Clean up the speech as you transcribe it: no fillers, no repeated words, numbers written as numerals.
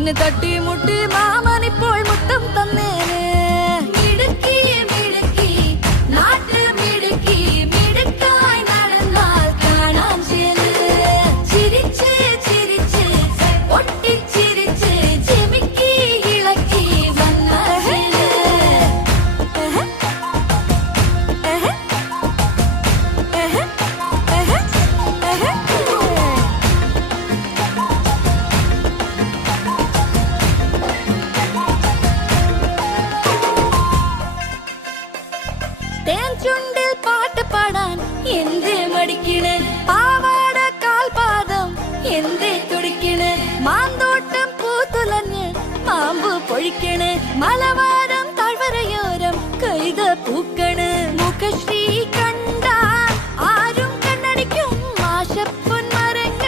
നിന്നെ തട്ടി മുട്ടി മാമൻ ഇപ്പോൾ മുത്തം തന്നേനെ. മിടുക്കി മിടുക്കി നാട്ടു മിടുക്കി മിടുക്കായി നടന്നാൽ കാണാൻ ചേല്. ചിരിച്ച് ചിരിച്ച് പൊട്ടിച്ചിരിച്ച് ചിമിക്കി ഇളക്കി വന്നാൽ ചേല്. തേൻ ചുണ്ടിൽ പാട്ട് പാടാൻ എന്തേ മടിക്കണ്? പാവാട കാൽപാദം എന്തേ തുടിക്കണ്? മാന്തോട്ടം പൂത്തുലഞ്ഞ് പാമ്പ് പൊഴിക്കണ്. മലവാരം താഴ്വരയോരം കൈത പൂക്കണ്. മുഖശ്രീ